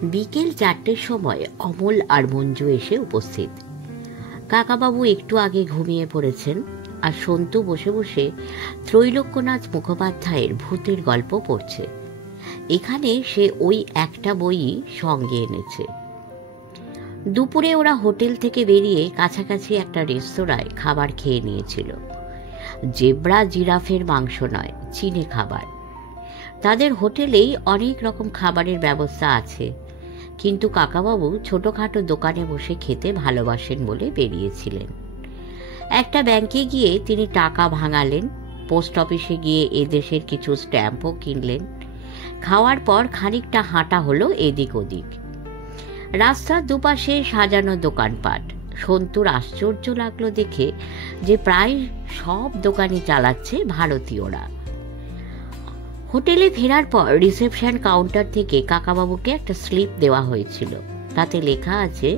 বিকেল 4টের সময় অমল আর মঞ্জু এসে উপস্থিত। কাকাবাবু একটু আগে ঘুমিয়ে পড়েছেন, আর সন্তু বসে বসে ত্রৈলোক্যনাথ মুখোপাধ্যায়ের ভূতের গল্প পড়ছে। এখানে সে ওই একটা বইই সঙ্গে এনেছে। দুপুরে ওরা হোটেল থেকে বেরিয়ে কাছাকাছি একটা রেস্তোরাঁয় খাবার খেয়ে নিয়েছিল। জেব্রা জিরাফের মাংস নয়, চীনে খাবার। তাদের হোটেলেই অনেক রকম খাবারের ব্যবস্থা আছে, কিন্তু কাকাবাবু ছোটখাটো দোকানে বসে খেতে ভালোবাসেন বলে বেরিয়েছিলেন। একটা ব্যাংকে গিয়ে তিনি টাকা ভাঙালেন, পোস্ট অফিসে গিয়ে এদেশের কিছু স্ট্যাম্পও কিনলেন। খাওয়ার পর খানিকটা হাঁটা হলো এদিক ওদিক। রাস্তার দুপাশে সাজানো দোকানপাট। সন্তুর আশ্চর্য লাগলো দেখে যে প্রায় সব দোকানই চালাচ্ছে ভারতীয়রা। হোটেলে ফেরার পর রিসেপশন কাউন্টার থেকে কাকাবাবুকে একটা স্লিপ দেওয়া হয়েছিল। তাতে লেখা আছে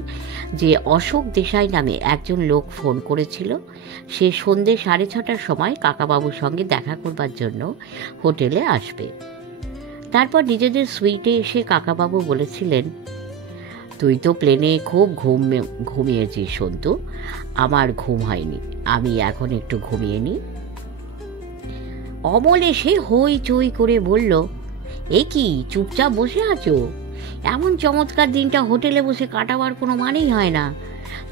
যে অশোক দেশাই নামে একজন লোক ফোন করেছিল। সে সন্ধ্যে 6:30টার সময় কাকাবাবুর সঙ্গে দেখা করবার জন্য হোটেলে আসবে। তারপর নিজেদের সুইটে এসে কাকাবাবু বলেছিলেন, তুই তো প্লেনে খুব ঘুমিয়েছিস সন্তু, আমার ঘুম হয়নি, আমি এখন একটু ঘুমিয়ে নি। অমল এসে হই চই করে বলল, এ কি চুপচাপ বসে আছো? এমন চমৎকার দিনটা হোটেলে বসে কাটাবার কোনো মানেই হয় না।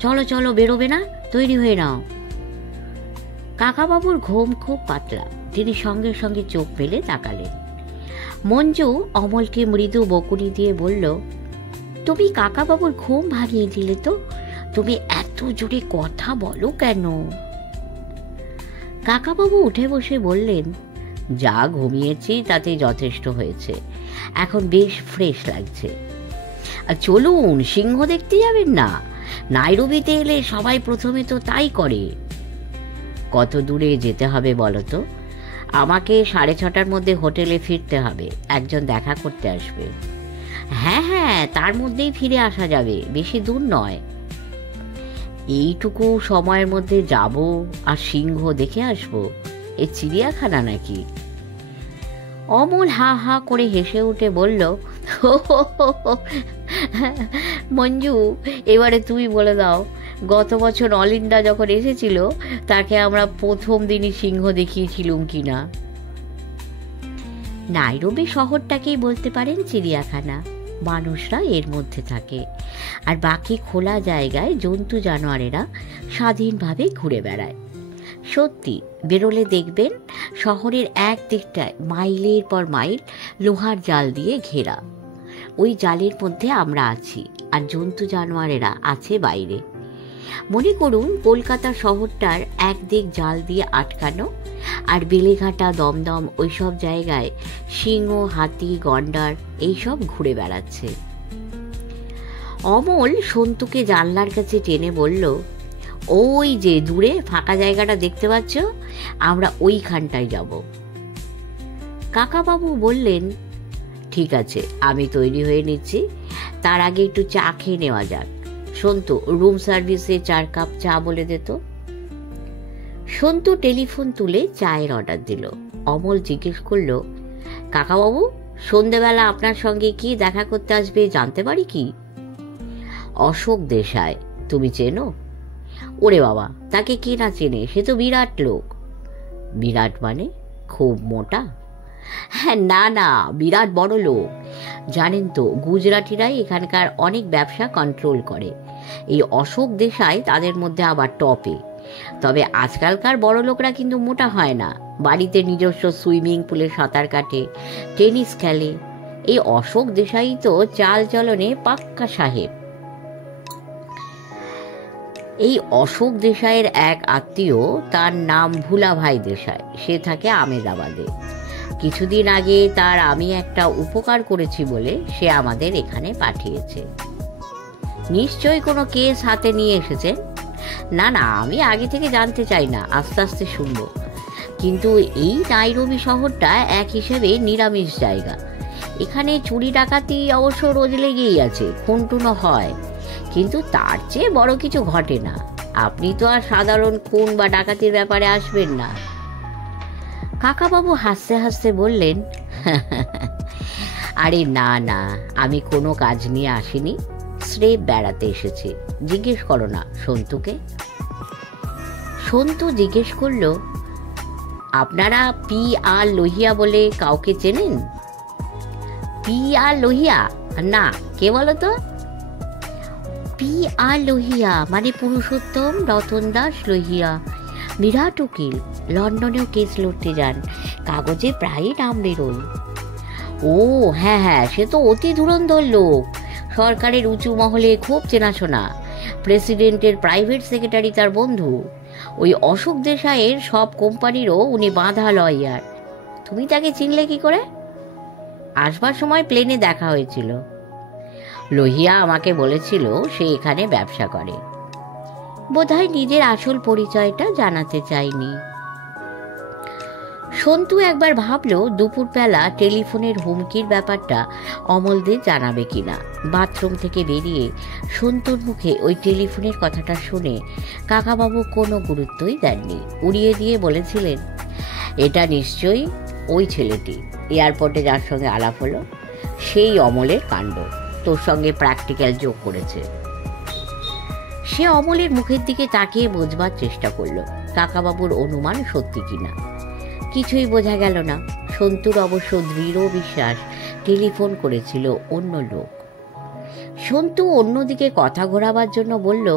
চলো চলো, বেরোবে না? তৈরি হয়ে নাও। কাকাবাবুর ঘুম খুব পাতলা, তিনি সঙ্গে সঙ্গে চোখ মেলে তাকালেন। মঞ্জু অমলকে মৃদু বকুনি দিয়ে বলল, তুমি কাকাবাবুর ঘুম ভাঙিয়ে দিলে তো, তুমি এত জোরে কথা বলো কেন? কাকাবাবু উঠে বসে বললেন, যা ঘুমিয়েছি তাতে যথেষ্ট হয়েছে, এখন বেশ ফ্রেশ লাগছে। চলুন, সিংহ দেখতে যাবেন না? নাইরোবিতে এলে সবাই প্রথমে তো তাই করে। কত দূরে যেতে হবে বলো তো? আমাকে 6:30টার মধ্যে হোটেলে ফিরতে হবে, একজন দেখা করতে আসবে। হ্যাঁ হ্যাঁ, তার মধ্যেই ফিরে আসা যাবে, বেশি দূর নয়। এইটুকু সময়ের মধ্যে যাব আর সিংহ দেখে আসবো? এ চিড়িয়াখানা নাকি? অমল হা হা করে হেসে উঠে বলল, মঞ্জু, এবারে তুমি বলে দাও, গত বছর অলিন্ডা যখন এসেছিল তাকে আমরা প্রথম দিনই সিংহ দেখিয়েছিলুম কিনা। নাইরোবি শহরটাকেই বলতে পারেন চিড়িয়াখানা। মানুষরা এর মধ্যে থাকে, আর বাকি খোলা জায়গায় জন্তু জানোয়ারেরা স্বাধীনভাবে ঘুরে বেড়ায়। সত্যি, বেরোলে দেখবেন শহরের এক দিকটায় মাইলের পর মাইল লোহার জাল দিয়ে ঘেরা। ওই জালের মধ্যে আমরা আছি, আর জন্তু জানোয়ারেরা আছে বাইরে। মনে করুন কলকাতা শহরটার একদিক জাল দিয়ে আটকানো, আর বেলেঘাটা, দমদম ওইসব জায়গায় সিংহ, হাতি, গন্ডার এইসব ঘুরে বেড়াচ্ছে। অমল সন্তুকে জানলার কাছে টেনে বলল, ওই যে দূরে ফাঁকা জায়গাটা দেখতে পাচ্ছ, আমরা ওইখানটায় যাব। কাকাবাবু বললেন, ঠিক আছে, আমি তৈরি হয়ে নিচ্ছি, তার আগে একটু চা খেয়ে নেওয়া যাক। সন্তু, রুম সার্ভিসে 4 কাপ চা বলে দে তো। সন্তু টেলিফোন তুলে চায়ের অর্ডার দিল। অমল জিজ্ঞেস করল, কাকাবাবু, সন্ধ্যেবেলা আপনার সঙ্গে কি দেখা করতে আসবে জানতে পারি কি? অশোক দেশাই, তুমি চেনো? ওরে বাবা, তাকে কে না চেনে, সে তো বিরাট লোক। বিরাট মানে খুব মোটা? হ্যাঁ, না না, বিরাট বড় লোক। জানেন তো, গুজরাটিরাই এখানকার অনেক ব্যবসা কন্ট্রোল করে। এই অশোক দেশাই তাদের মধ্যে আবার টপে। তবে আজকালকার বড় লোকরা কিন্তু মোটা হয় না, বাড়িতে নিজস্ব সুইমিং পুলে সাঁতার কাটে, টেনিস খেলে। এই অশোক দেশাই তো চাল চলনে পাক্কা সাহেব। এই অশোক দেশাইয়ের এক আত্মীয়, তার নাম ভুলাভাই দেশাই, সে থাকে আমেদাবাদে। কিছুদিন আগে তার আমি একটা উপকার করেছি বলে সে আমাদের এখানে পাঠিয়েছে। নিশ্চয়ই কোনো কেস হাতে নিয়ে এসেছেন? না না, আমি আগে থেকে জানতে চাই না, আস্তে আস্তে শুনবো। কিন্তু এই নাইরোবি শহরটা এক হিসেবে নিরামিষ জায়গা। এখানে চুরি ডাকাতি অবশ্য রোজ লেগেই আছে, খুনটুনো হয়, কিন্তু তার চেয়ে বড় কিছু ঘটে না। আপনি তো আর সাধারণ খুন বা ডাকাতির ব্যাপারে আসবেন না। কাকাবাবু হাসতে হাসতে বললেন, আরে না না, আমি কোনো কাজ নিয়ে আসিনি, স্রেফ বেড়াতে এসেছি। জিজ্ঞেস করো না সন্তুকে। সন্তু জিজ্ঞেস করলো, আপনারা পি আর লোহিয়া বলে কাউকে চেনেন? P R Lohia? না, কে বলো তো? পি আর লোহিয়া মানে পুরুষোত্তম রতন দাস লোহিয়া, বিরাট উকিল, লন্ডনেও কেস লড়তে যান, কাগজে প্রায়ই নাম বেরোয়। ও হ্যাঁ হ্যাঁ, সে তো অতি ধুরন্ধর লোক, সরকারের উঁচু মহলে খুব চেনাশোনা, প্রেসিডেন্টের প্রাইভেট সেক্রেটারি তার বন্ধু, ওই অশোক দেশাইয়ের সব কোম্পানিরও উনি বাঁধা লয়ার। তুমি তাকে চিনলে কি করে? আসবার সময় প্লেনে দেখা হয়েছিল। লোহিয়া আমাকে বলেছিল সে এখানে ব্যবসা করে। বোধহয় নিজের আসল পরিচয়টা জানাতে চাইনি। সন্তু একবার ভাবলো দুপুরবেলা টেলিফোনের হুমকির ব্যাপারটা অমলদের জানাবে কিনা। বাথরুম থেকে বেরিয়ে সন্তুর মুখে ওই টেলিফোনের কথাটা শুনে কাকাবাবু কোনো গুরুত্বই দেননি, উড়িয়ে দিয়ে বলেছিলেন, এটা নিশ্চয়ই ওই ছেলেটি এয়ারপোর্টে যার সঙ্গে আলাপ হলো, সেই অমলের কাণ্ড, তোর সঙ্গে প্র্যাকটিক্যাল যোগ করেছে। সে অমলের মুখের দিকে তাকিয়ে বোঝবার চেষ্টা করলো কাকাবাবুর অনুমান সত্যি কিনা। কিছুই বোঝা গেল না। সন্তুর অবশ্য দৃঢ় বিশ্বাস টেলিফোন করেছিল অন্য লোক। সন্তু অন্যদিকে কথা ঘোরাবার জন্য বলল,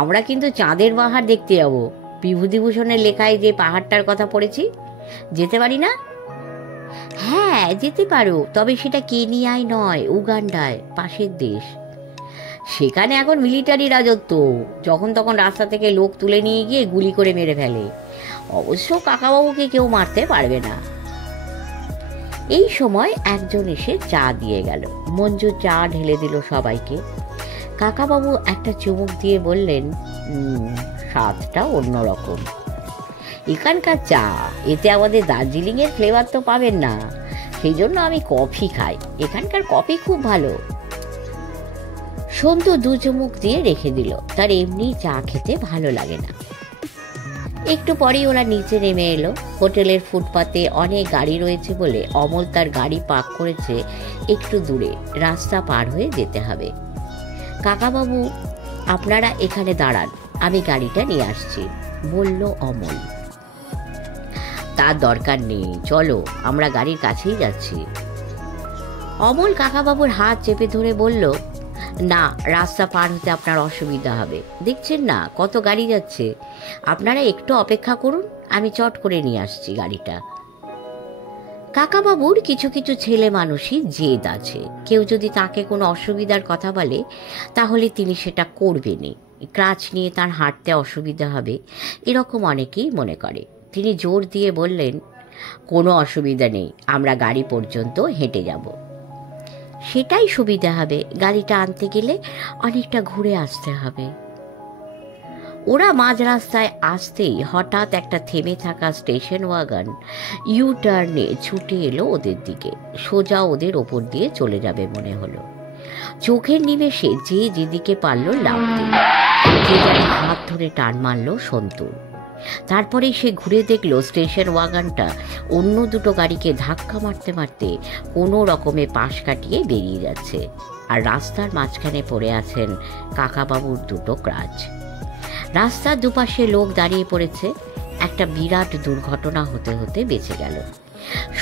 আমরা কিন্তু চাঁদের পাহাড় দেখতে যাব, বিভূতিভূষণের লেখায় যে পাহাড়টার কথা পড়েছি, যেতে পারি না? হ্যাঁ যেতে পারো, তবে সেটা কেনিয়ায় নয়, উগান্ডায়, পাশের দেশ। সেখানে এখন মিলিটারি রাজত্ব, যখন তখন রাস্তা থেকে লোক তুলে নিয়ে গিয়ে গুলি করে মেরে ফেলে। অবশ্য কাকাবাবুকে কেউ মারতে পারবে না। এই সময় একজন এসে চা দিয়ে গেল। মঞ্জু চা ঢেলে দিল সবাইকে। কাকাবাবু একটা চুমুক দিয়ে বললেন, স্বাদটা অন্যরকম। এখানকার চা, এতে আমাদের দার্জিলিং এর ফ্লেভার তো পাবেন না, সেই জন্য আমি কফি খাই, এখানকার কফি খুব ভালো। সন্তু দু চুমুক দিয়ে রেখে দিল, তার এমনি চা খেতে ভালো লাগে না। একটু পরেই ওরা নিচে নেমে এলো। হোটেলের ফুটপাতে অনেক গাড়ি রয়েছে বলে অমল তার গাড়ি পার্ক করেছে একটু দূরে, রাস্তা পার হয়ে যেতে হবে। কাকাবাবু, আপনারা এখানে দাঁড়ান, আমি গাড়িটা নিয়ে আসছি, বলল অমল। তার দরকার নেই, চলো, আমরা গাড়ির কাছেই যাচ্ছি। অমল কাকাবাবুর হাত চেপে ধরে বলল, না, রাস্তা পার হতে আপনার অসুবিধা হবে, দেখছেন না কত গাড়ি যাচ্ছে, আপনারা একটু অপেক্ষা করুন, আমি চট করে নিয়ে আসছি গাড়িটা। কাকাবাবুর কিছু কিছু ছেলে মানুষই জেদ আছে, কেউ যদি তাকে কোনো অসুবিধার কথা বলে তাহলে তিনি সেটা করবেনই, ক্রাচ নিয়ে তার হাঁটতে অসুবিধা হবে, এরকম অনেকেই মনে করে। তিনি জোর দিয়ে বললেন, কোনো অসুবিধা নেই, আমরা গাড়ি পর্যন্ত হেঁটে যাব। সেটাই সুবিধা হবে, গাড়িটা আনতে গেলে অনেকটা ঘুরে আসতে হবে। ওরা মাঝ রাস্তায় আসতেই হঠাৎ একটা থেমে থাকা স্টেশন ওয়াগন ইউ টার্নে ছুটে এলো ওদের দিকে, সোজা ওদের ওপর দিয়ে চলে যাবে মনে হলো। চোখের নিমেষে যে যেদিকে পারলো লাফ দিল, যে যেন হাত ধরে টান মারল সন্তুর। তারপরে সে ঘুরে দেখলো স্টেশন ওয়াগনটা অন্য দুটো গাড়িকে ধাক্কা মারতে মারতে কোনো রকমে পাশ কাটিয়ে বেরিয়ে যাচ্ছে, আর রাস্তার মাঝখানে পড়ে আছেন কাকাবাবুর দুটো ক্রাচ। রাস্তার দুপাশে লোক দাঁড়িয়ে পড়েছে। একটা বিরাট দুর্ঘটনা হতে হতে বেঁচে গেল।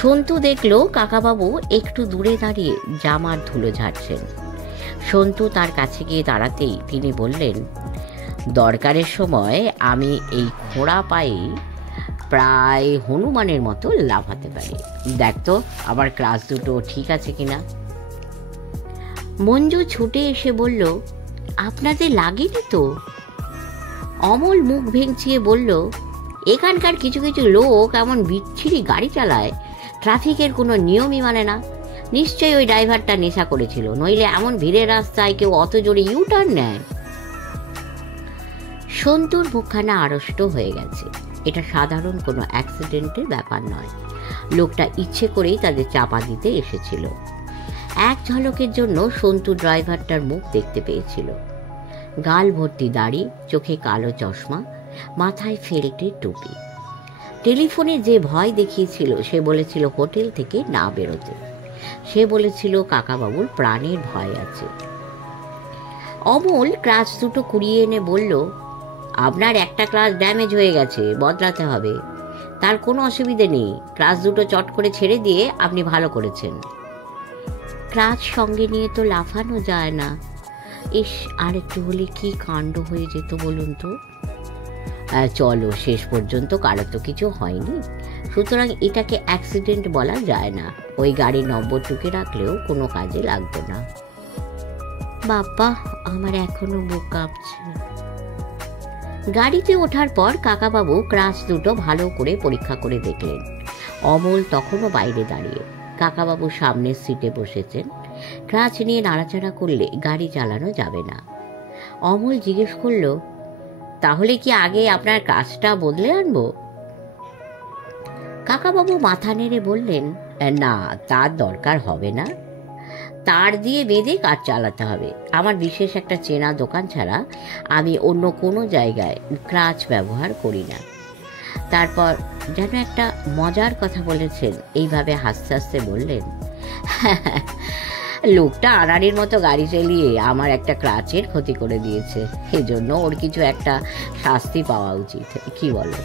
সন্তু দেখলো কাকাবাবু একটু দূরে দাঁড়িয়ে জামার ধুলো ঝাড়ছেন। সন্তু তার কাছে গিয়ে দাঁড়াতেই তিনি বললেন, দরকারের সময় আমি এই খোঁড়া পায়ে প্রায় হনুমানের মতো লাফাতে পারি, দেখ তো আমার ক্লাস দুটো ঠিক আছে কিনা। মঞ্জু ছুটে এসে বলল, আপনাদের লাগেনি তো? অমল মুখ ভেঙচিয়ে বলল, এখানকার কিছু কিছু লোক এমন বিচ্ছিরি গাড়ি চালায়, ট্রাফিকের কোনো নিয়মই মানে না। নিশ্চয়ই ওই ড্রাইভারটা নেশা করেছিল, নইলে এমন ভিড়ের রাস্তায় কেউ অত জোরে ইউ টার্ন নেয়। সন্তুর মুখখানা আড়ষ্ট হয়ে গেছে। এটা সাধারণ কোনো অ্যাক্সিডেন্টের ব্যাপার নয়, লোকটা ইচ্ছে করেই তাদের চাপা দিতে এসেছিল। এক ঝলকের জন্য সন্তু ড্রাইভারটার মুখ দেখতে পেয়েছিল। গাল ভর্তি দাড়ি, চোখে কালো চশমা, মাথায় ফেল্টের টুপি। টেলিফোনে যে ভয় দেখিয়েছিল সে বলেছিল হোটেল থেকে না বেরোতে। সে বলেছিল কাকাবাবুর প্রাণের ভয় আছে। অমল ক্লাচ দুটো কুড়িয়ে এনে বলল, আপনার একটা ক্লাচ ড্যামেজ হয়ে গেছে, বদলাতে হবে। তার কোনো অসুবিধে নেই, ক্লাচ দুটো চট করে ছেড়ে দিয়ে আপনি ভালো করেছেন। ক্লাচ সঙ্গে নিয়ে তো লাফানো যায় না। ইস, আর একটু হলে কি কাণ্ড হয়ে যেত বলুন তো। চলো, শেষ পর্যন্ত কারো তো কিছু হয়নি, সুতরাং এটাকে অ্যাক্সিডেন্ট বলা যায় না। ওই গাড়ি নম্বর টুকে রাখলেও কোনো কাজে লাগতো না। বাবা, আমার এখনো বুক কাঁপছে। গাড়িতে ওঠার পর কাকাবাবু ক্লাচ দুটো ভালো করে পরীক্ষা করে দেখলেন। অমল তখনও বাইরে দাঁড়িয়ে। কাকাবাবু সামনের সিটে বসেছেন। ক্লাচ নিয়ে নাড়াচাড়া করলে গাড়ি চালানো যাবে না। অমল জিজ্ঞেস করল, তাহলে কি আগে আপনার কাজটা বদলে আনবো? কাকাবাবু মাথা নেড়ে বললেন, না, তার দরকার হবে না। তার দিয়ে বেঁধে কাজ চালাতে হবে। আমার বিশেষ একটা চেনা দোকান ছাড়া আমি অন্য কোনো জায়গায় ক্লাচ ব্যবহার করি না। তারপর যেন একটা মজার কথা বলেছেন, এইভাবে হাসতে হাসতে বললেন, লোকটা আনাড়ির মতো গাড়ি চালিয়ে আমার একটা ক্লাচের ক্ষতি করে দিয়েছে, এজন্য ওর কিছু একটা শাস্তি পাওয়া উচিত, কি বলো?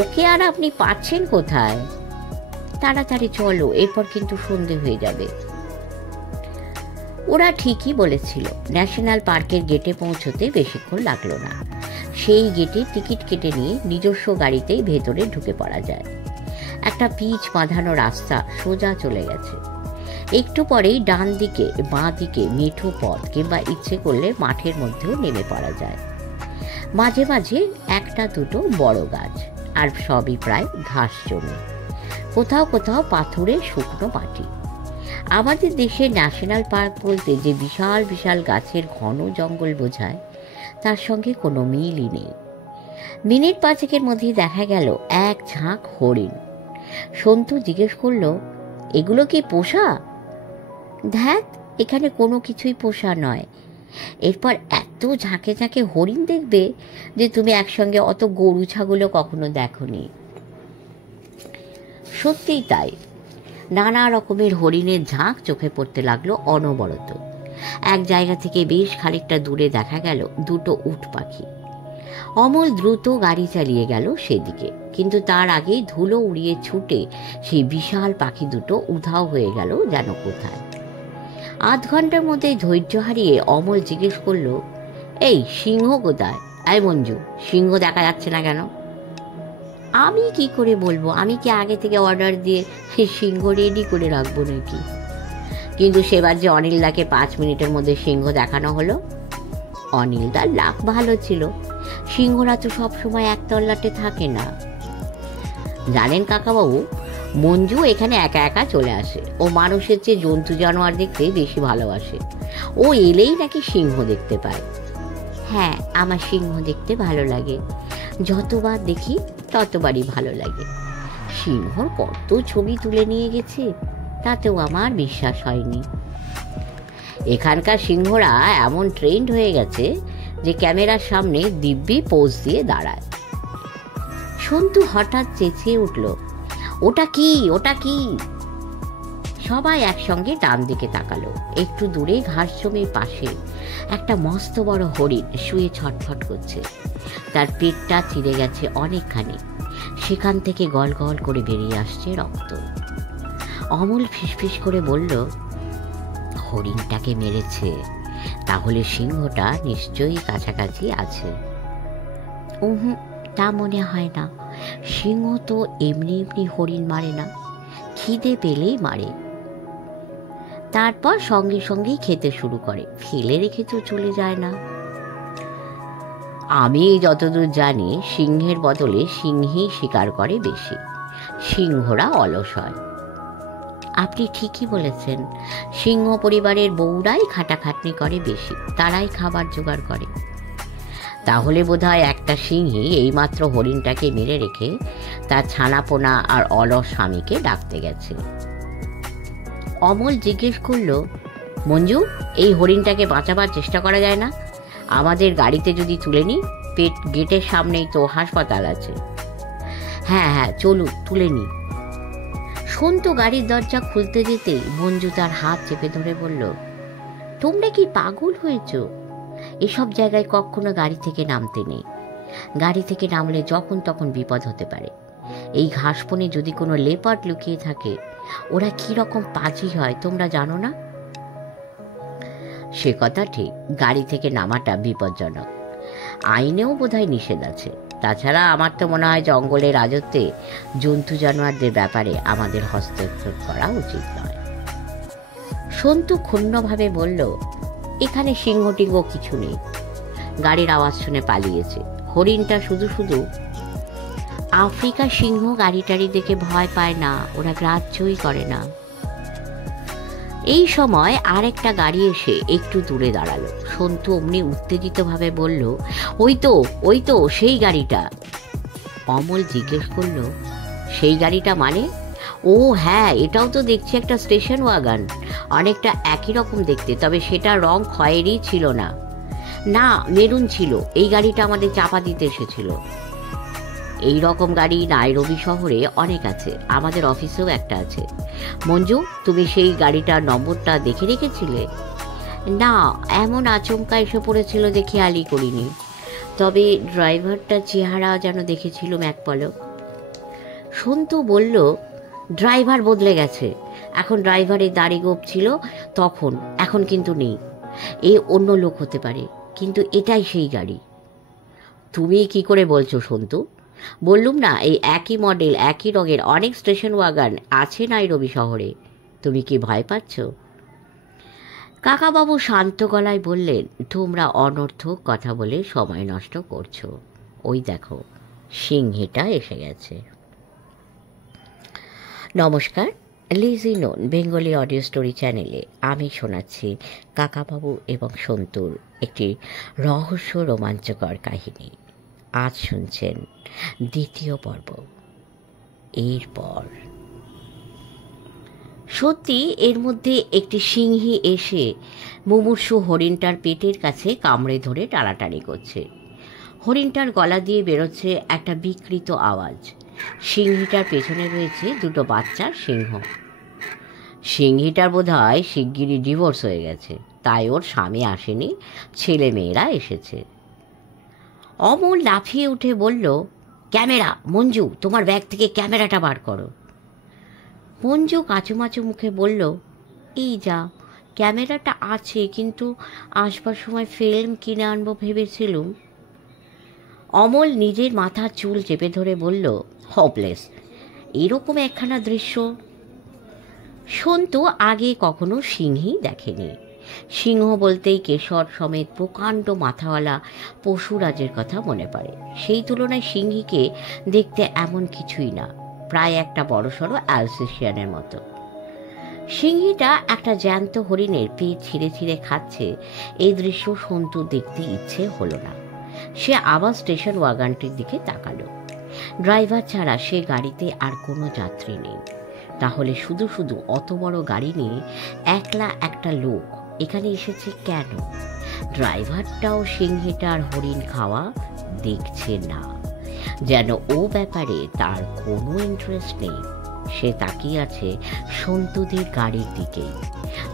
ওকে আর আপনি পাচ্ছেন কোথায়? তাড়াতাড়ি চলো, এরপর কিন্তু সন্ধে হয়ে যাবে। ওরা ঠিকই বলেছিল। ন্যাশনাল পার্কের গেটে পৌঁছতে বেশিক্ষণ লাগলো না। সেই গেটে টিকিট কেটে নিয়ে নিজস্ব গাড়িতেই ভেতরে ঢুকে পড়া যায়। একটা পিচ বাঁধানো রাস্তা সোজা চলে গেছে। একটু পরেই ডান দিকে বাঁ দিকে মেঠো পথ, কিংবা ইচ্ছে করলে মাঠের মধ্যেও নেমে পড়া যায়। মাঝে মাঝে একটা দুটো বড় গাছ, আর সবই প্রায় ঘাস জমি। কোথাও কোথাও পাথুরে শুকনো মাটি। আমাদের দেশের ন্যাশনাল পার্ক বলতে যে বিশাল বিশাল গাছের ঘন জঙ্গল বোঝায়, তার সঙ্গে কোনো মিলই নেই। মিনিট পাঁচেকের মধ্যেই দেখা গেল এক ঝাঁক হরিণ। সন্তু জিজ্ঞেস করল, এগুলো কি পোষা? ধ্যাত, এখানে কোনো কিছুই পোষা নয়। এরপর এত ঝাঁকে ঝাঁকে হরিণ দেখবে যে তুমি একসঙ্গে অত গরু ছাগলও কখনো দেখোনি। সত্যিই তাই, নানা রকমের হরিণের ঝাঁক চোখে পড়তে লাগলো অনবরত। এক জায়গা থেকে বেশ খানিকটা দূরে দেখা গেল দুটো উট পাখি। অমল দ্রুত গাড়ি চালিয়ে গেল সেদিকে, কিন্তু তার আগেই ধুলো উড়িয়ে ছুটে সেই বিশাল পাখি দুটো উধাও হয়ে গেল যেন কোথায়। আধ ঘন্টার মধ্যেই ধৈর্য হারিয়ে অমল জিজ্ঞেস করল, এই সিংহ কোথায়? এই মঞ্জু, সিংহ দেখা যাচ্ছে না কেন? আমি কি করে বলবো? আমি কি আগে থেকে অর্ডার দিয়ে সিংহ রেডি করে রাখবো নাকি? কিন্তু সেবার যে অনিলদাকে 5 মিনিটের মধ্যে সিংহ দেখানো হলো। অনিলদার লাক ভালো ছিল, সিংহরা তো সবসময় একতলাটে থাকে না। জানেন কাকাবাবু, মঞ্জু এখানে একা একা চলে আসে। ও মানুষের চেয়ে জন্তু জানোয়ার দেখতে বেশি ভালোবাসে। ও এলেই নাকি সিংহ দেখতে পায়। হ্যাঁ, আমার সিংহ দেখতে ভালো লাগে। যতবার দেখি ততবারই ভালো লাগে। সিংহর কত ছবি তুলে নিয়ে গেছে, তাতেও আমার বিশ্বাস হয়নি। এখানকার সিংহরা এমন ট্রেন্ড হয়ে গেছে যে ক্যামেরার সামনে দিব্যি পোজ দিয়ে দাঁড়ায়। সন্তু হঠাৎ চেঁচিয়ে উঠল, ওটা কি, ওটা কি? সবাই একসঙ্গে ডান দিকে তাকালো। একটু দূরে ঘাস জমির পাশে একটা মস্ত বড় হরিণ শুয়ে ছটফট করছে। তার পেটটা চিরে গেছে অনেকখানি, সেখান থেকে গল গল করে বেরিয়ে আসছে রক্ত। অমল ফিসফিস করে বলল, হরিণটাকে মেরেছে, তাহলে সিংহটা নিশ্চয়ই কাছাকাছি আছে। তা মনে হয় না। সিংহ তো এমনি এমনি হরিণ মারে না, খিদে পেলেই মারে। তারপর সঙ্গে সঙ্গেই খেতে শুরু করে, ফেলে রেখে তো চলে যায় না। আমি যতদূর জানি, সিংহের বদলে সিংহই শিকার করে বেশি। সিংহরা অলস হয়। আপনি ঠিকই বলেছেন, সিংহ পরিবারের বউরাই খাটাখাটনি করে বেশি, তারাই খাবার জোগাড় করে। তাহলে বোধহয় একটা সিংহী এইমাত্র হরিণটাকে মেরে রেখে তার ছানাপোনা আর অলস স্বামীকে ডাকতে গেছে। অমল জিজ্ঞেস করল, মঞ্জু, এই হরিণটাকে বাঁচাবার চেষ্টা করা যায় না? আমাদের গাড়িতে যদি তুলে নিই, গেটের সামনেই তো হাসপাতাল আছে। হ্যাঁ হ্যাঁ, চলুন তুলে নিই। সন্তু গাড়ির দরজা খুলতে যেতেই মঞ্জু তার হাত চেপে ধরে বলল, তোমরা কি পাগল হয়েছ? এসব জায়গায় কখনো গাড়ি থেকে নামতে নেই। গাড়ি থেকে নামলে যখন তখন বিপদ হতে পারে। এই ঘাসবনে যদি কোনো লেপার্ড লুকিয়ে থাকে, ওরা কি রকম পাজি হয় তোমরা জানো না? সে কথা ঠিক, গাড়ি থেকে নামাটা বিপজ্জনক। আইনেও বোধহয় নিষেধ আছে। তাছাড়া আমার তো মনে হয় জঙ্গলের রাজত্বে জন্তু জানোয়ারদের ব্যাপারে আমাদের হস্তক্ষেপ করা উচিত নয়। সন্তু ক্ষুণ্ণভাবে বলল, এখানে সিংহ টিংহ কিছু নেই। গাড়ির আওয়াজ শুনে পালিয়েছে। হরিণটা শুধু শুধু। আফ্রিকার সিংহ গাড়ি টাড়ি দেখে ভয় পায় না, ওরা গ্রাহ্যই করে না। এই সময় আরেকটা গাড়ি এসে একটু দূরে দাঁড়ালো। সন্তু অমনি উত্তেজিতভাবে বলল, ওই তো সেই গাড়িটা। অমল জিজ্ঞেস করল, সেই গাড়িটা মানে? ও হ্যাঁ, এটাও তো দেখছি একটা স্টেশন ওয়াগন, অনেকটা একই রকম দেখতে, তবে সেটা রং খয়েরি ছিল না, মেরুন ছিল। এই গাড়িটা আমাদের চাপা দিতে এসেছিল। এই রকম গাড়ি নাইরোবি শহরে অনেক আছে, আমাদের অফিসেও একটা আছে। মঞ্জু, তুমি সেই গাড়িটার নম্বরটা দেখে রেখেছিলে? না, এমন আচমকা এসে পড়েছিল যে খেয়ালই করিনি, তবে ড্রাইভারটার চেহারা যেন দেখেছিলাম এক পলক। সন্তু বলল, ড্রাইভার বদলে গেছে। এখন ড্রাইভারের দাড়ি গোঁফ ছিল তখন, এখন কিন্তু নেই। এ অন্য লোক হতে পারে, কিন্তু এটাই সেই গাড়ি। তুমি কি করে বলছো সন্তু? বললুম না, এই একই মডেল একই রঙের অনেক স্টেশন ওয়াগন আছে নাইরোবি শহরে। তুমি কি ভয় পাচ্ছ? কাকাবাবু শান্ত গলায় বললেন, তোমরা অনর্থক কথা বলে সময় নষ্ট করছো। ওই দেখো, সিংহীটা এসে গেছে। নমস্কার, lessee known Bengali audio story চ্যানেলে আমি শোনাচ্ছি কাকাবাবু এবং সন্তুর একটি রহস্য রোমাঞ্চকর কাহিনী। আজ শুনছেন দ্বিতীয় পর্ব। এরপর সত্যি এর মধ্যে একটি সিংহী এসে মুমূর্ষু হরিণটার পেটের কাছে কামড়ে ধরে টানাটানি করছে। হরিণটার গলা দিয়ে বেরোচ্ছে একটা বিকৃত আওয়াজ। সিংহীটার পেছনে রয়েছে দুটো বাচ্চার সিংহ। সিংহীটার বোধহয় শিগগিরই ডিভোর্স হয়ে গেছে, তাই ওর স্বামী আসেনি, ছেলে মেয়েরা এসেছে। অমল লাফিয়ে উঠে বলল, ক্যামেরা! মঞ্জু, তোমার ব্যাগ থেকে ক্যামেরাটা বার করো। মঞ্জু কাচুমাচু মুখে বলল, এই যা, ক্যামেরাটা আছে, কিন্তু আসবার সময় ফিল্ম কিনে আনবো ভেবেছিলুম। অমল নিজের মাথার চুল চেপে ধরে বলল, হোপলেস, এরকম একখানা দৃশ্য সন্তু আগে কখনো সিংহী দেখেনি। সিংহ বলতেই কেশর সমেত প্রকাণ্ড মাথাওয়ালা পশুরাজের কথা মনে পড়ে। সেই তুলনায় সিংহীকে দেখতে এমন কিছুই না, প্রায় একটা বড়সড় অ্যালসেশিয়ানের মতো। সিংহীটা একটা জ্যান্ত হরিণের পেট ছিঁড়ে ছিঁড়ে খাচ্ছে। এই দৃশ্য সন্তু দেখতে ইচ্ছে হলো না। সে আবার স্টেশন ওয়াগনটির দিকে তাকালো। ড্রাইভার ছাড়া সে গাড়িতে আর কোনো যাত্রী নেই। তাহলে শুধু শুধু অত বড় গাড়ি নিয়ে একলা একটা লোক এখানে এসেছে কেন? ড্রাইভারটাও সিংহীটার হরিণ খাওয়া দেখছে না, যেন ও ব্যাপারে তার কোনো ইন্টারেস্ট নেই। সে তাকিয়ে আছে সন্তুদের গাড়ির দিকেই।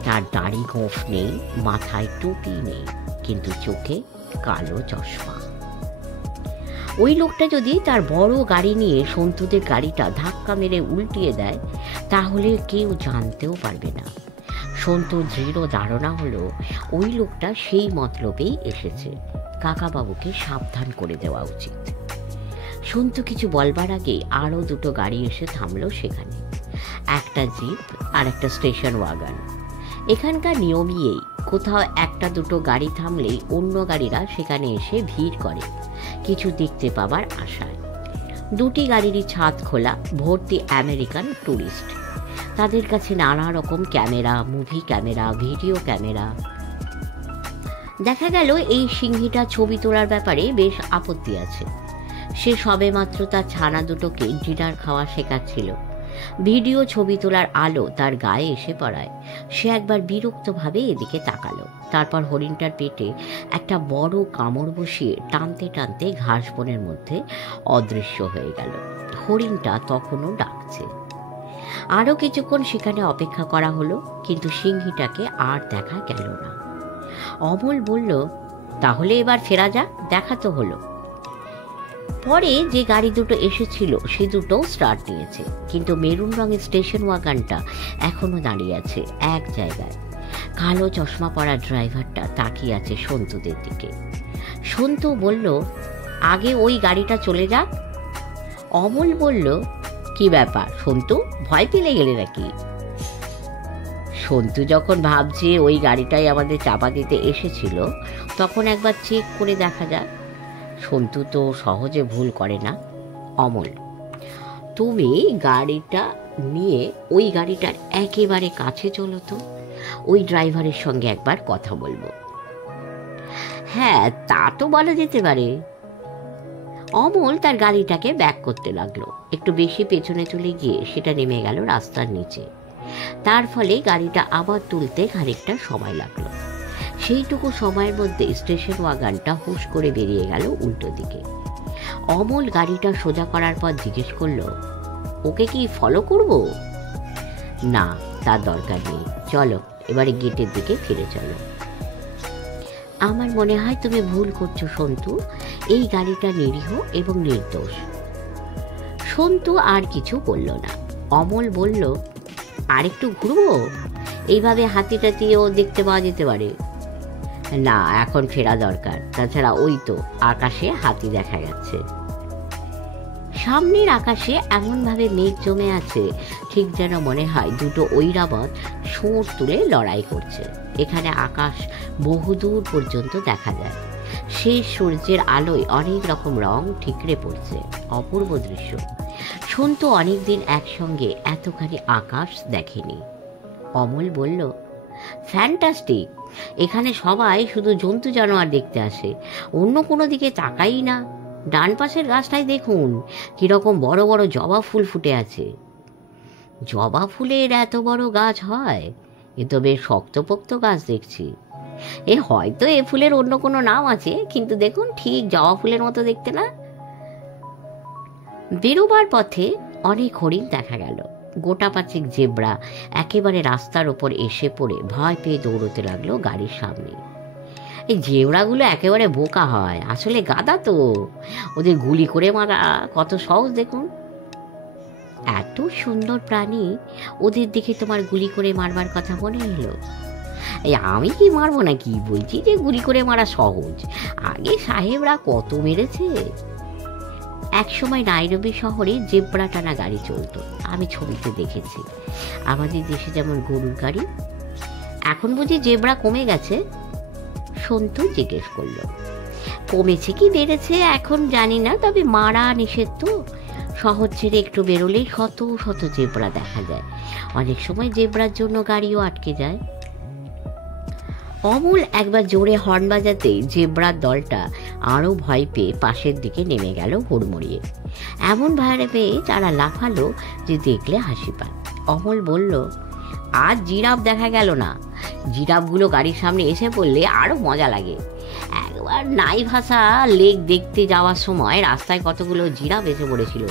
তার দাড়ি গোঁফ নেই, মাথায় টুপি নেই, কিন্তু চোখে কালো চশমা। ওই লোকটা যদি তার বড় গাড়ি নিয়ে সন্তুদের গাড়িটা ধাক্কা মেরে উল্টিয়ে দেয়, তাহলে কেউ জানতেও পারবে না। সন্তুর দৃঢ় ধারণা হলো ওই লোকটা সেই মতলবেই এসেছে। কাকাবাবুকে সাবধান করে দেওয়া উচিত। সন্তু কিছু বলবার আগে আরও দুটো গাড়ি এসে থামলো সেখানে, একটা জিপ আর একটা স্টেশন ওয়াগন। এখানকার নিয়মই এই, কোথাও একটা দুটো গাড়ি থামলেই অন্য গাড়িরা সেখানে এসে ভিড় করে কিছু দেখতে পাবার আশায়। দুটি গাড়িরই ছাদ খোলা, ভর্তি আমেরিকান ট্যুরিস্ট। তাদের কাছে নানা রকম camera, movie camera, video camera. দেখা গেল এই সিংহীটা ছবি তোলার ব্যাপারে বেশ আপত্তি আছে। সে সবেমাত্র তার ছানা দুটোকে ডিনার খাওয়া শেখাচ্ছিল। ভিডিও ছবি তোলার আলো তার গায়ে এসে পড়ায় সে একবার বিরক্তভাবে এদিকে তাকালো। তারপর হরিণটার পেটে একটা বড় কামড় বসিয়ে টানতে টানতে ঘাস বনের মধ্যে অদৃশ্য হয়ে গেল। হরিণটা তখনও ডাকছে। আরও কিছুক্ষণ সেখানে অপেক্ষা করা হলো, কিন্তু সিংহীটাকে আর দেখা গেল না। অমল বলল, তাহলে এবার ফেরা যাক, দেখা তো হলো। পরে যে গাড়ি দুটো এসেছিল সে দুটোও স্টার্ট নিয়েছে, কিন্তু মেরুন রঙের স্টেশন ওয়াগনটা এখনো দাঁড়িয়ে আছে এক জায়গায়। কালো চশমা পরা ড্রাইভারটা তাকিয়ে আছে সন্তুদের দিকে। সন্তু বলল, আগে ওই গাড়িটা চলে যাক। অমল বলল, কি ব্যাপার সন্তু, ভয় পেলে গেলে নাকি? সন্তু যখন ভাবছে ওই গাড়িটাই আমাদের চাপা দিতে এসেছিল, তখন একবার চেক করে দেখা যাক। সন্তু তো সহজে ভুল করে না। অমল, তুমি গাড়িটা নিয়ে ওই গাড়িটার একেবারে কাছে চলো তো, ওই ড্রাইভারের সঙ্গে একবার কথা বলবো। হ্যাঁ, তা তো বলা যেতে পারে। অমল তার গাড়িটাকে ব্যাক করতে লাগলো। একটু বেশি পেছনে চলে গিয়ে সেটা নেমে গেল রাস্তার নিচে। তার ফলে গাড়িটা আবার তুলতে খানিকটা সময় লাগলো। সেইটুকু সময়ের মধ্যে স্টেশন ওয়াগনটা হুশ করে বেরিয়ে গেল উল্টো দিকে। অমল গাড়িটা সোজা করার পর জিজ্ঞেস করলো, ওকে কি ফলো করব? না, তার দরকার নেই, চলো এবারে গেটের দিকে ফিরে চলো। আমার মনে হয় তুমি ভুল করছো সন্তু, এই গাড়িটা নিরীহ এবং নির্দোষ। সন্তু আর কিছু বলল না। অমল বলল, আর একটু ঘুরবো? এইভাবে হাতি টাতিও দেখতে পাওয়া যেতে পারে। না, এখন ফেরা দরকার। তাছাড়া ওই তো আকাশে হাতি দেখা যাচ্ছে। সামনের আকাশে এমনভাবে মেঘ জমে আছে, ঠিক যেন মনে হয় দুটো ঐরাবত সুর তুলে লড়াই করছে। এখানে আকাশ বহুদূর পর্যন্ত দেখা যায়। শেষ সূর্যের আলোয় অনেক রকম রং ঠিকরে পড়ছে। অপূর্ব দৃশ্য। সন্তু অনেকদিন একসঙ্গে এতখানি আকাশ দেখেনি। অমল বলল, ফ্যান্টাস্টিক। এখানে সবাই শুধু জন্তু জানোয়ার দেখতে আসে, অন্য কোনো দিকে তাকাই না। ডান পাশের গাছটায় দেখুন কিরকম বড় বড় জবা ফুল ফুটে আছে। জবা ফুলের এত বড় গাছ হয়? এ তো বেশ শক্তপোক্ত গাছ দেখছি। এ হয়তো এ ফুলের অন্য কোনো নাম আছে, কিন্তু দেখুন ঠিক জবা ফুলের মতো দেখতে না? বেরোবার পথে অনেক হরিণ দেখা গেল। গোটা পাঁচেক জেব্রা একেবারে রাস্তার ওপর এসে পড়ে ভয় পেয়ে দৌড়তে লাগলো গাড়ির সামনে। এই জেব্রাগুলো একেবারে বোকা হয়, আসলে গাধা তো। ওদের গুলি করে মারা কত সহজ দেখুন। এত সুন্দর প্রাণী, ওদের দেখে তোমার গুলি করে মারবার কথা মনে এলো? এই আমি কি মারবো নাকি, বলছি যে গুলি করে মারা সহজ। আগে সাহেবরা কত মেরেছে। একসময় নাইরোবি শহরে জেব্রা টানা গাড়ি চলতো, আমি ছবিতে দেখেছি। আমাদের দেশে যেমন গরুর গাড়ি। এখন বুঝি জেব্রা কমে গেছে? সন্তু জিজ্ঞেস করলো। কমেছে কি বেড়েছে এখন জানি না, তবে মারা নিষেধ তো। শহর ছেড়ে একটু বেরোলেই শত শত জেব্রা দেখা যায়। অনেক সময় জেব্রার জন্য গাড়িও আটকে যায়। অমল একবার জোরে হর্ন বাজাতেই জেব্রার দলটা আরও ভয় পেয়ে পাশের দিকে নেমে গেল হুড়মুড়িয়ে। এমন ভয় পেয়ে তারা লাফালো যে দেখলে হাসি পায়। অমল বলল, আজ জিরাফ দেখা গেল না। জিরাফগুলো গাড়ির সামনে এসে পড়লে আরও মজা লাগে। একবার নাই ভাষা লেক দেখতে যাওয়ার সময় রাস্তায় কতগুলো জিরাফ এসে পড়েছিল,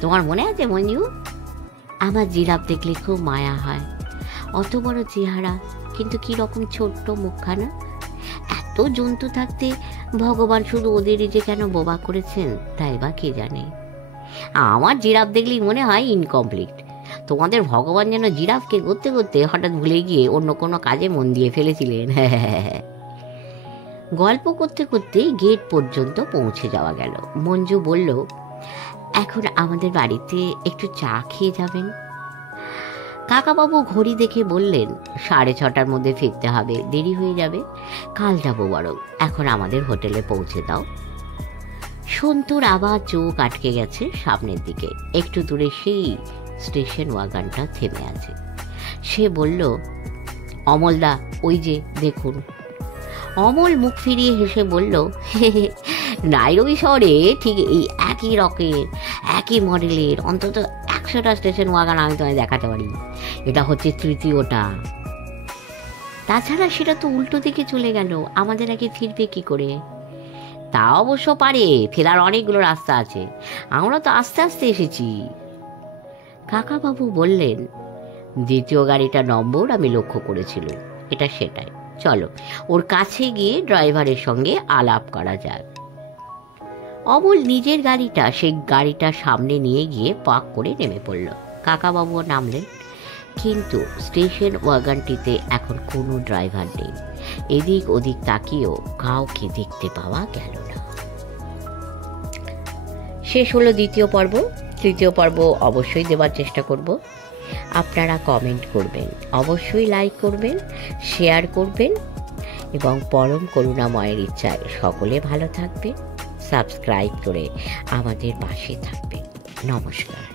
তোমার মনে আছে মঞ্জু? আমার জিরাফ দেখলে খুব মায়া হয়। অত বড় চেহারা, কিন্তু কি রকম ছোট্ট মুখখানা। এত জন্তু থাকতে ভগবান শুধু ওদেরই যে কেন বোবা করেছেন তাই বা কে জানে। আমার জিরাফ দেখলেই মনে হয় ইনকমপ্লিট। তোমাদের ভগবান যেন জিরাফকে করতে করতে হঠাৎ ভুলে গিয়ে অন্য কোনো কাজে মন দিয়ে ফেলেছিলেন। গল্প করতে করতে গেট পর্যন্ত পৌঁছে যাওয়া গেল। মঞ্জু বলল, এখন আমাদের বাড়িতে একটু চা খেয়ে যাবেন। কাকাবাবু ঘড়ি দেখে বললেন, 6:30টার মধ্যে ফিরতে হবে, দেরি হয়ে যাবে। কাল যাবো বরং, এখন আমাদের হোটেলে পৌঁছে দাও। সন্তুর আবার চোখ আটকে গেছে সামনের দিকে। একটু দূরে সেই স্টেশন ওয়াগনটা থেমে আছে। সে বলল, অমলদা, ওই যে দেখুন। অমল মুখ ফিরিয়ে হেসে বলল, নাইরোবি শহরে ঠিক এই একই রকের একই মডেলের অন্তত 100টা স্টেশন ওয়াগন আমি তোমায় দেখাতে পারি। এটা হচ্ছে তৃতীয়টা। তাছাড়া সেটা তো উল্টো দিকে চলে গেল, আমাদের আগে ফিরবে কি করে? তা অবশ্য পারে, ফেরার অনেকগুলো রাস্তা আছে। আমরা তো আস্তে আস্তে এসেছি। কাকাবাবু বললেন, দ্বিতীয় গাড়িটা নম্বর আমি লক্ষ্য করেছিলাম, এটা সেটাই, চলো ওর কাছে গিয়ে ড্রাইভারের সঙ্গে আলাপ করা যাক। অমল নিজের গাড়িটা সেই গাড়িটা সামনে নিয়ে গিয়ে পার্ক করে নেমে পড়ল। কাকাবাবুও নামলেন, কিন্তু স্টেশন ওয়াগনটিতে এখন কোনো ড্রাইভার নেই। এদিক ওদিক তাকিয়েও কাউকে দেখতে পাওয়া গেল না। শেষ হলো দ্বিতীয় পর্ব। তৃতীয় পর্ব অবশ্যই দেওয়ার চেষ্টা করব। আপনারা কমেন্ট করবেন, অবশ্যই লাইক করবেন, শেয়ার করবেন এবং পরম করুণাময়ের ইচ্ছায় সকলে ভালো থাকবেন। সাবস্ক্রাইব করে আমাদের পাশে থাকবেন। নমস্কার।